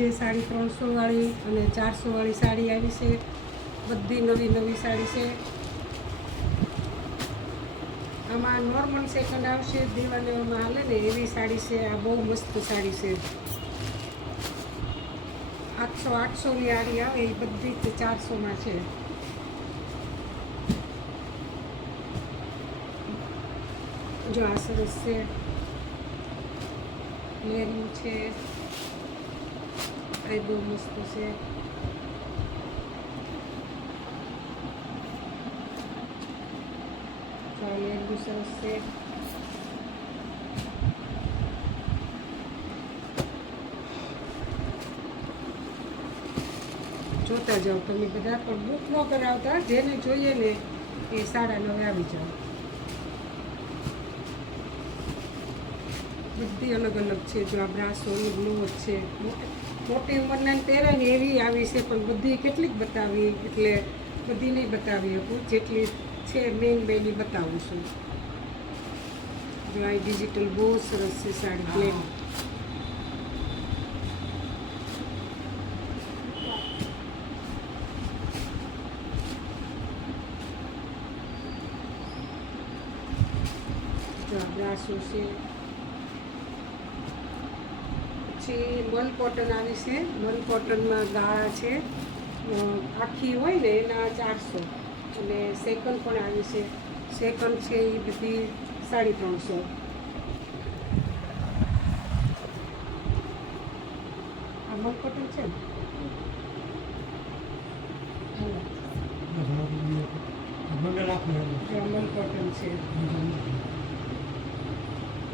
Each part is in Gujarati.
આજે સાડી 300 વાળી અને 400 વાળી સાડી આવી છે. બધી નવી નવી સાડી છે. આમાં નોર્મલ સેકન્ડ આવશે, દિવાળીમાં હાલે ને એવી સાડી છે. આ બહુ મસ્ત સાડી છે. 800-800ની આડી આવે એ બધી 400માં છે. જો આ સરસ છે, લેરિંગ છે, એ બહુ મસ્ત છે. લેરિંગ સરસ છે. જોતા જાઓ તમે બધા, પણ બુક ન કરાવતા, જેને જોઈએ ને એ 9.5 આવી જાઓ. બધી અલગ અલગ છે. જો આ બ્રાસોની બ્લુ છે, મોટી ઉંમરના પહેરે ને એવી આવી છે, પણ બધી કેટલીક બતાવી, એટલે બધી નહીં બતાવી શકું. જેટલી છે મેઇન બેની બતાવું છું. જો આ ડિજિટલ બહુ સરસ છે સાડી, પ્લેન. જો આ બ્રાસો છે. પછી મલ કોટન આવી છે. મલ કોટનમાં ગાળા છે, આખી હોય ને એના 400, અને સેકન્ડ પણ આવી છે. સેકન્ડ છે એ બધી 350. આ મલ કોટન છે ને, મલ કોટન છે.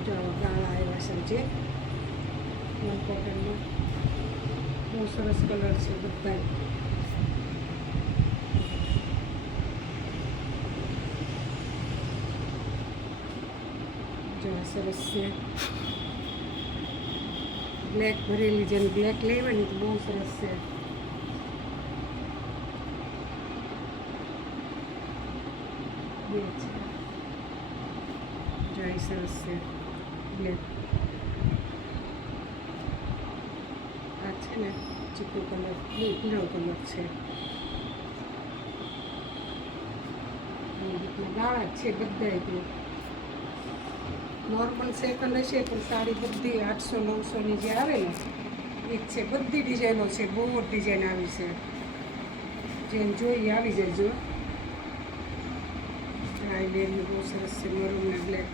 જો ગાળા આવ્યા છે, મલ કોટનમાં બહુ સરસ કલર છે બધા. જો સરસ છે, બ્લેક ભરેલી, જેને બ્લેક લેવાની તો બહુ સરસ છે. બે છે, જો સરસ છે બ્લેક. આ છે ને ચીકુ કલર, પીળો કલર છે. ગાળા છે બધા. નોર્મલ સેકન્ડ હશે, પણ સાડી બધી 800-900ની જે આવે ને એ છે. બધી ડિઝાઇનો છે, બહુ જ ડિઝાઇન આવી છે. જેમ જોઈ આવી જજો. આ લેરી બહુ સરસ છે, મરૂન ને બ્લેક.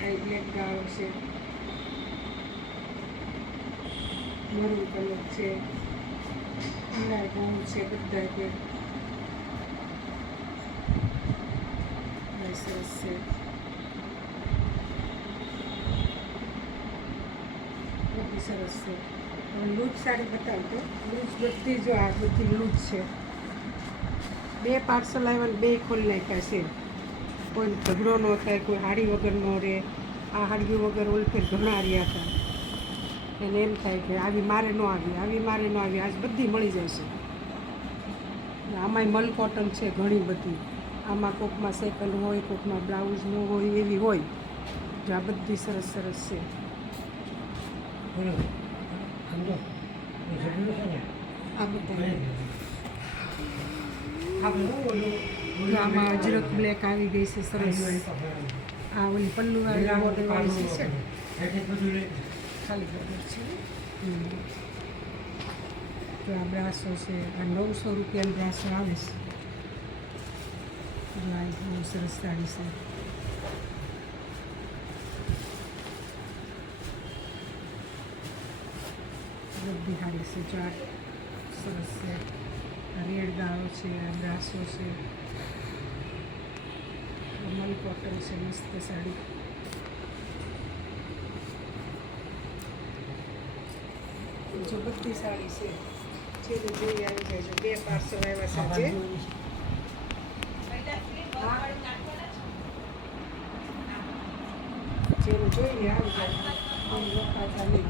આ બ્લેક ગાળો છે, મરૂન કલર છે, પીળા ગાઉન છે બધા. કે સરસ છે. બધી સરસ છે. લૂઝ સાડી બતાવતો. લૂઝ બધી જો આ બધી લૂઝ છે. 2 પાર્સલ આવ્યા ને 2 ખોલી નાખ્યા છે. કોઈ ઝઘડો ન થાય, કોઈ હાડી વગર ન રહે. આ હાડી વગર ઓલફેર ઘણા રહ્યા હતા, એને એમ થાય કે આવી મારે ન આવી, આવી મારે ન આવી. આજ બધી મળી જાય છે. આમાંય મલ કોટન છે ઘણી બધી. આમાં કોકમાં સેકન્ડ હોય, કોકમાં બ્લાઉઝ ન હોય, એવી હોય. જો આ બધી સરસ સરસ છે. આ બધા આમાં અજરક બ્લેક આવી ગઈ છે, સરસ. આ ઓલી પલ્લુવાળી બોર્ડરવાળી છે ને, ખાલી બોર્ડર છે. તો આ બ્રાસો છે. આ 900 રૂપિયાનો બ્રાસો આવે છે. બહુ સરસ સાડી છે. બધી સાડી છે. ચાર સરસ છે. રેડ ગાળો છે, આ બ્રાસો છે, મલ કોટન છે, મસ્ત સાડી. જો બધી સાડી છે, જે જોઈ આવી જાય છે. 2 પાર્સલ આવ્યા છે. જેને જોઈએ આવી જાય, વખત નહીં.